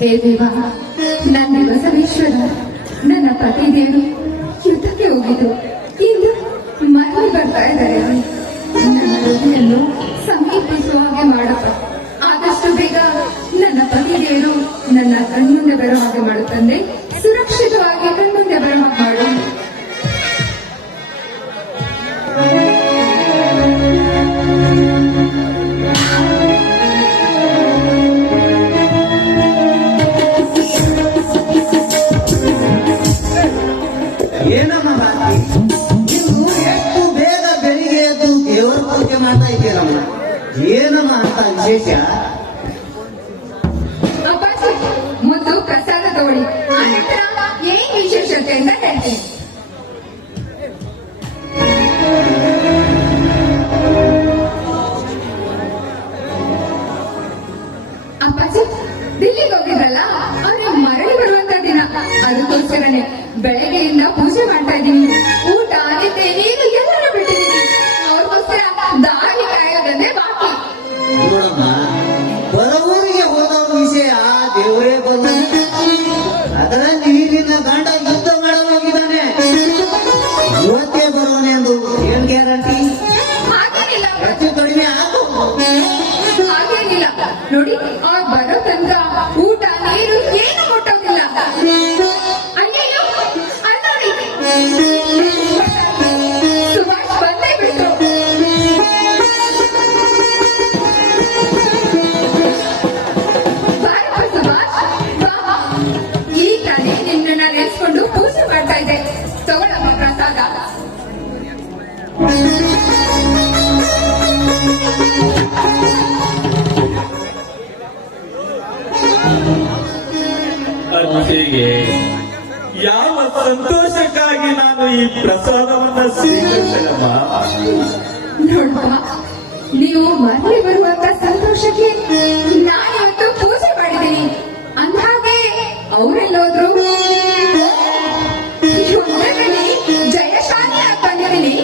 ಹೇ ದೇವ, ನನ್ನ ಬಸವೇಶ್ವರ, ನನ್ನ ಪತಿದೇವರು ಯುದ್ಧಕ್ಕೆ ಹೋಗಿದ್ದು ಇಂದು ಮರಳಿ ಬರ್ತಾ ಇದ್ದಾರೆ. ನನ್ನ ಹೃದಯನ್ನು ಸಮೀಪಿಸುವ ಹಾಗೆ ಮಾಡಪ್ಪ. ಆದಷ್ಟು ಬೇಗ ನನ್ನ ಪತಿದೇವರು ನನ್ನ ಕಣ್ಮುಂದೆ ಬರೋ ಹಾಗೆ ಮಾಡುತ್ತಂದೆ. ಸುರಕ್ಷಿತವಾಗಿ ಕಣ್ಮುಂದೆ ಬರೋ ಹಾಗೆ ಮಾಡು. ಏನಮ್ಮ ನೀವು ಎಷ್ಟು ಬೇಗ ಬೆಳಿಗ್ಗೆ ಎದ್ದು ದೇವರ ಪೂಜೆ ಮಾಡ್ತಾ ಇದ್ದೀರಮ್ಮ? ಏನಮ್ಮ ಅಂತ ವಿಶೇಷ? ಅಪ್ಪಾಜಿ, ಮೊದಲು ಪ್ರಸಾದ ತಗೊಳ್ಳಿ, ಆನಂತರ ಏನ್ ವಿಶೇಷತೆ ಅಂತ ಹೇಳ್ತೀನಿ. ಅಪ್ಪಾಜಿ, ದಿಲ್ಲಿಗೆ ಹೋಗಿದ್ರಲ್ಲ, ಅವ್ರಿಗೆ ಮರಳಿ ಬರುವಂತ ದಿನ. ಅದಕ್ಕೋಸ್ಕರನೇ ಬೆಳಗ್ಗೆಯಿಂದ ಪೂಜೆ ಮಾಡ್ತಾ ಇದ್ದೀನಿ. ಊಟ, ನಿದ್ದೆ, ನೀರು ಎಲ್ಲರೂ ಬಿಟ್ಟಿದ್ದೀನಿ. ಅವ್ರಿಗೋಸ್ಕರ ದಾರಿ ಕಾಯೋದಂದ್ರೆ ಬಾಕಿ. ನೋಡಮ್ಮ, ಬರವೂರಿಗೆ ಹೋದ ವಿಷಯ ದೇವರೇ ಬಂದ. ಅದರ ನೀರಿನ ಗಂಡ ಯುದ್ಧ ಮಾಡಲು ಹೋಗಿದ್ದಾನೆ. ಇವತ್ತೇ ಬರುವನೆಂದು ಏನ್ ಗ್ಯಾರಂಟಿ? ಹಾಗೇನಿಲ್ಲ ಹೆಚ್ಚು ಕಡಿಮೆ ಆಗು. ಹಾಗೇನಿಲ್ಲ ನೋಡಿ, ಅವ್ರು ಬರೋ ತನಕ ಊಟ ನೀರು ಏನು ಮುಟ್ಟೋದಿಲ್ಲ. ಅಯ್ಯಯ್ಯೋ, ಅಲ್ಲಿ ನೋಡಿ, ಸುಭಾಷ್ ಬಂದೇ ಬಿಟ್ರು. ಬಾರಪ್ಪ ಸುಭಾಷ್, ಬಾ. ಈ ತಾನೇ ನಿನ್ನನ್ನ ನೆನೆಸ್ಕೊಂಡು ಪೂಜೆ ಮಾಡ್ತಾ ಇದ್ದೆ. ತಗೊಳಪ್ಪ ಪ್ರಸಾದ. ಅತ್ತಿಗೆ, ಯಾವ ಸಂತೋಷಕ್ಕಾಗಿ ನಾನು ಈ ಪ್ರಸಾದವನ್ನ ಸ್ವೀಕರಿಸಲಮ್ಮ? ನೋಡ್ಬಾ, ನೀವು ಮರಳಿ ಬರುವಂತ ಸಂತೋಷಕ್ಕೆ ನಾನಿವತ್ತು ಪೂಜೆ ಮಾಡಿದ್ದೀನಿ. ಅಂದ್ಹಾಗೆ ಅವರೆಲ್ಲೋದ್ರು? ಯುದ್ಧದಲ್ಲಿ ಜಯಶಾಲಿ ಬಂದಿದ್ದೀನಿ.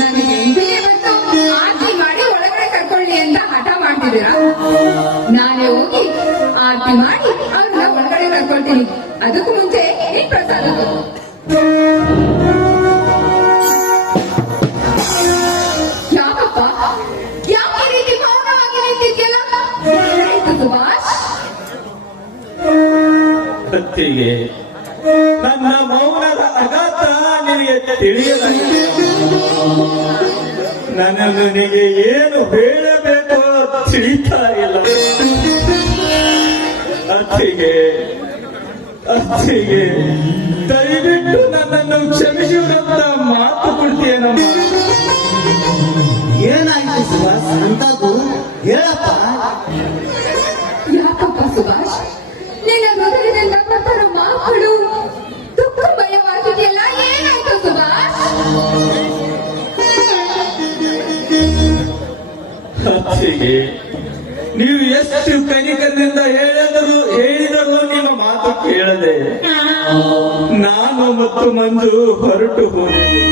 ನನಗೆ ಎಂದಿಗೆ ಬಂದು ಆರತಿ ಮಾಡಿ ಒಳಗಡೆ ಕರ್ಕೊಳ್ಳಿ ಅಂತ ಹಠ ಮಾಡ್ತಿದ್ದೀರಾ? ನಾನೇ ಹೋಗಿ ಆರತಿ ಮಾಡಿ ಅವ್ರನ್ನ ಒಳಗಡೆ ಕರ್ಕೊಳ್ತೀನಿ. ಅದಕ್ಕೂ ಮುಂಚೆ ಈ ಪ್ರಸಾದ ಯಾಕಪ್ಪ, ಯಾವ ರೀತಿ ಮೌನವಾಗಿ ನಿಂತಿದ್ಯಲ್ಲ? ಏನಾಯ್ತು ಸುಭಾಷ್? ಅತ್ತಿಗೆ, ನನ್ನ ಮೌನದ ಅಗಾಧ ನಿನಗೆ ತಿಳಿಯಲಾಗಿದೆ. ನನಗೆ ಏನು ಹೇಳಬೇಕೋ ತಿಳಿತಾ ಇಲ್ಲ. ಅತ್ತಿಗೆ, ದಯವಿಟ್ಟು ನನ್ನನ್ನು ಕ್ಷಮಿಸುವಂತ ಮಾತು ಕೊಡ್ತೀಯನಮ್ಮ? ಏನಾಯ್ತು ಸುಭಾಷ್? ಅಂತದ್ದು ಹೇಳಪ್ಪ. ಯಾಕಪ್ಪ ಸುಭಾಷ್, ನಿನ್ನ ಹೃದಯದಿಂದ ಬರ್ತಾರೋ ಮಾತುಗಳು ದುಃಖ ಭಯವಾಗಿದೆಯಲ್ಲ? ಏನಾಯ್ತು ಸುಭಾಷ್? ಅತ್ತಿಗೆ, ನೀವು ಎಷ್ಟು ಕನಿಕರಿಂದ ಹೇಳಿದರೂ ನಿಮ್ಮ ಮಾತು ಕೇಳದೆ ನಾನು ಮತ್ತು ಮಂಜು ಹೊರಟು ಹೋದೆವು.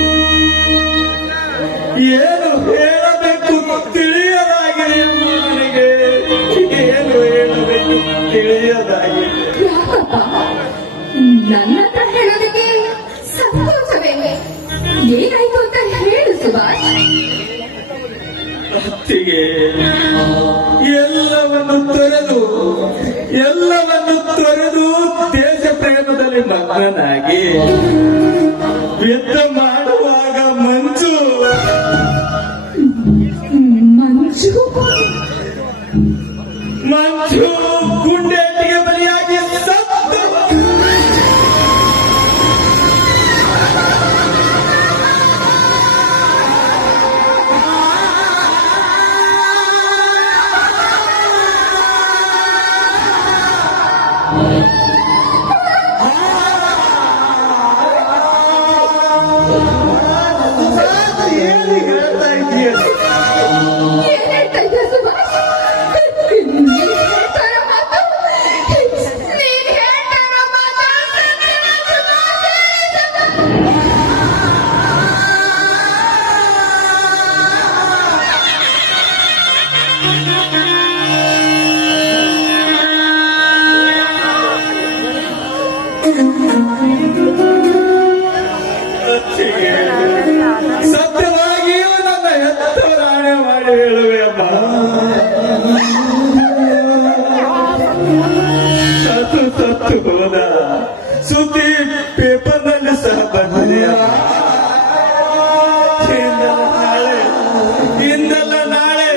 ಏನು ಹೇಳಬೇಕು ತಿಳಿಯದಾಗಿದೆ ನನಗೆ. ಏನು ಹೇಳಬೇಕು ತಿಳಿಯದಾಗಿದೆ. ಯಾಕಪ್ಪ, ನನ್ನ ಹತ್ರ ಹೇಳೋದಕ್ಕೆ ಸಂತೋಷವೇ? ಏನಾಯ್ತು ಅಂತ ಹೇಳು ಸುಭಾಷ್. ಅತ್ತಿಗೆ, ಎಲ್ಲವನ್ನು ತೊರೆದು ದೇಶ ಪ್ರೇಮದಲ್ಲಿ ಮಗ್ನನಾಗಿ ಯುದ್ಧ ಮಾಡುವಾಗ ಮಂಜು ಗುಂಡೇಟಿಗೆ ಬಲಿಯಾಗಿ ಸತ್ತು. ಏನು ಹೇಳ್ತಾ ಇದೀಯ? ಏನ್ ಹೇಳ್ತಾ ಇದ್ದ ಸುಭಾಷ್? ನೀನ್ ಹೇಳ್ತಾ ಇರೋ ಮಾತು ಸತ್ತು ಹೋದ ಸುದ್ದಿ ಪೇಪರ್ನಲ್ಲಿ ಸಹ ಬಂದಿದೆ. ಇಂದಲ್ಲ ನಾಳೆ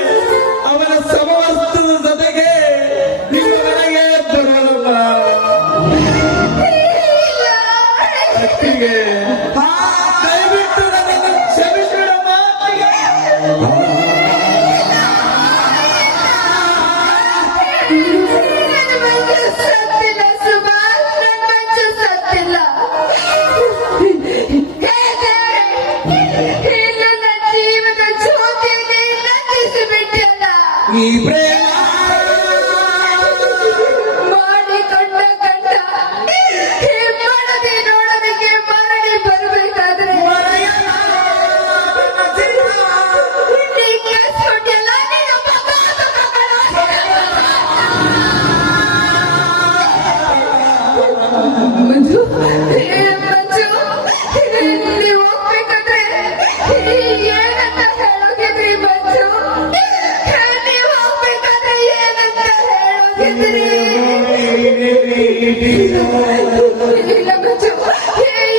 ಅವನ ಸಮವಸ್ತದ ಜೊತೆಗೆ ನಿಮ್ಮ ಮನೆಗೆ ಬರೋಣ. ಅತ್ತಿಗೆ ದಯವಿಟ್ಟು ನನ್ನನ್ನು ಕ್ಷಮಿಸಿಬಿಡಮ್ಮ. ನನ್ನ ಮಂಜು ಸತ್ತಿಲ್ಲ ಸುಭಾಷ್, ನನ್ನ ಮಂಜು ಸತ್ತಿಲ್ಲ. ಹೇ ದೇವ್ರೇ, ಇನ್ನು ನನ್ನ ಜೀವದ ಜ್ಯೋತಿಯಲ್ಲಿ ನಂದಿಸಿಬಿಟ್ಟಲ್ಲ. ಈ ಪ್ರೇಮ ಮಾಡಿಕೊಂಡ ಗಂಡ ಮಾಡದೆ ನೋಡೋದಕ್ಕೆ ಮರಳಿ ಬರಬೇಕಾದ್ರೆ ನೀ ಕಳ್ಸ್ಕೊಟ್ಟಿಲ್ಲ, ನೀನು ಮಂಜು, ಮಂಜು, ನೀವು ಹೋಗ್ಬೇಕಾದ್ರೆ ಏನಂತ ಹೇಳೋಗಿದ್ರಿ ಮಂಜು? ನೀವು ಹೋಗ್ಬೇಕಾದ್ರೆ ಏನಂತ ಹೇಳೋಗಿದ್ರಿ? ಇಲ್ಲ ಮಂಜು,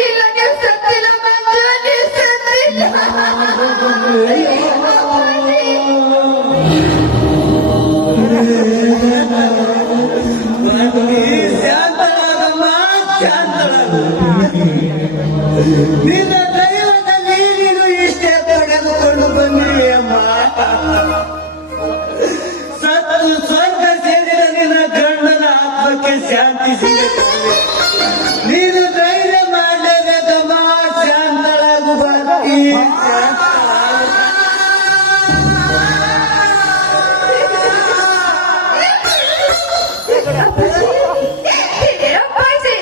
ಇಲ್ಲ ನೀವು ಸತ್ತಿಲ್ಲ ಮಂಜು, ನೀವು ಸತ್ತಿಲ್ಲ. ಶಾಂತಳಾಗಮ್ಮ, ಶಾಂತಳಾಗು. ನಿನ್ನ ದೈವದಲ್ಲಿ ನೀನು ಇಷ್ಟೇ ಪಡೆದುಕೊಂಡು ಬಂದಿದೆಯಮ್ಮ. ಸತ್ತು ಸ್ವರ್ಗ ಸೇರಿದ ನಿನ್ನ ಗಂಡನ ಆತ್ಮಕ್ಕೆ ಶಾಂತಿ ಸಿಗುತ್ತದೆ. ನೀನು ಧೈರ್ಯ ಮಾಡಲೇಬೇಕಮ್ಮ. ಶಾಂತಳಾಗು ಬಾಕಿ. ಅಪ್ಪಾಜಿ,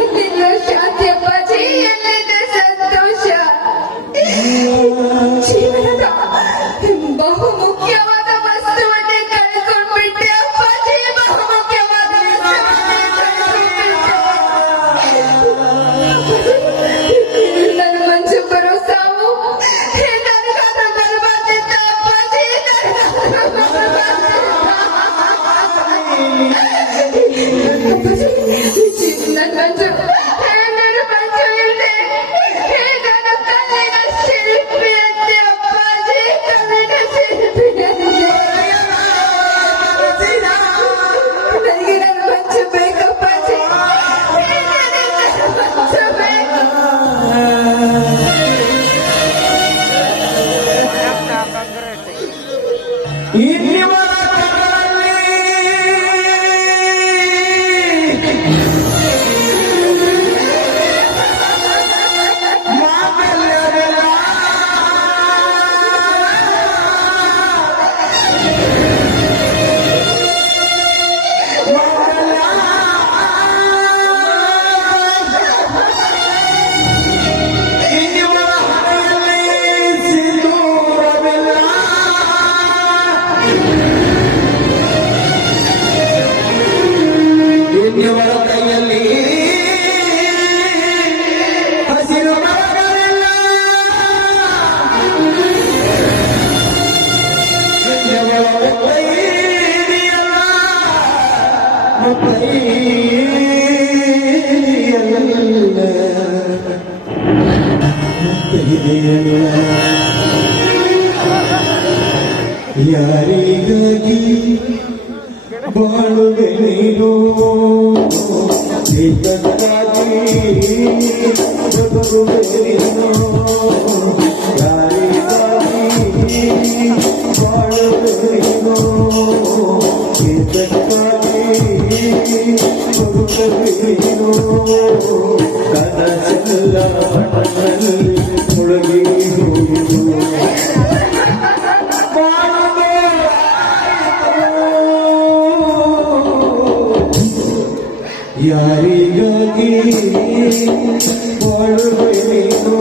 ಎಲ್ಲಿಂದ ಶಾಂತಿ ಅಪ್ಪಾಜಿ, ಎಲ್ಲಿಂದ ಸಂತೋಷ? ಜೀವನದ ಬಹು ಮುಖ್ಯವಾದ ವಸ್ತುವನ್ನೇ ಕಳ್ಕೊಂಡ್ಬಿಟ್ಟೆ ಅಪ್ಪಾಜಿ, ಬಹು ಮುಖ್ಯವಾದ ವಸ್ತುವನ್ನೇ ಕಳ್ಕೊಂಡ್ಬಿಟ್ಟೆ. ನನ್ನ ಮಂಜು ಬರೋ ಸಾವು ನನಗಾದ್ರೂ ಬರಬಾರ್ದಿತ್ತ ಅಪ್ಪಾಜಿ, ನನಗಾದ್ರೂ ನನ್ನ ಮಂಜು, ನನ್ನ ಮಂಜು ಇಲ್ಲದೆ ನಾನು ಕಲ್ಲಿನ ಶಿಲ್ಪಿ ಅಂತೆ ಅಪ್ಪಾಜಿ, ಕಲ್ಲಿನ ಶಿಲ್ಪಿ ಅಂತೆ. ನನಗೆ ನನ್ನ ಮಂಜು ಬೇಕಪ್ಪಾಜಿ, ನನಗೆ ನನ್ನ ಮಂಜು ಬೇಕು. ಇನ್ನಿವರ ಕಣ್ಣಲ್ಲಿ ಮಾಂಗಲ್ಯವಿಲ್ಲ. ಇನ್ನಿವರ ಹಣೆಯಲ್ಲಿ ಸಿಂಧೂರವಿಲ್ಲ. ಇನ್ನಿವರ ಕೈಯಲ್ಲಿ ಹಸಿರು ಮರಗಳಿಲ್ಲ. ಇನ್ನಿವರ ಮುತ್ತೈದೆಯಲ್ಲ, ಮುತ್ತೈದೆಯಲ್ಲ. ಯಾರಿಗಾಗಿ ಬಾಳುವೆ ನೀನು? ಇದಕ್ಕಾಗಿ ಬದುಕುವೆ ನೀನು. ಯಾರಿಗಾಗಿ ಬಾಳುವೆ ನೀನು? ಇದಕ್ಕಾಗಿ ಬದುಕುವೆ ನೀನು. ಕನಸೆಲ್ಲ ಮಣ್ಣಲ್ಲಿ ಮುಳುಗಿ ಹೋಗಿತು. ಯಾರಿಗಾಗಿ ಬಾಳುವೆ ನೀನು?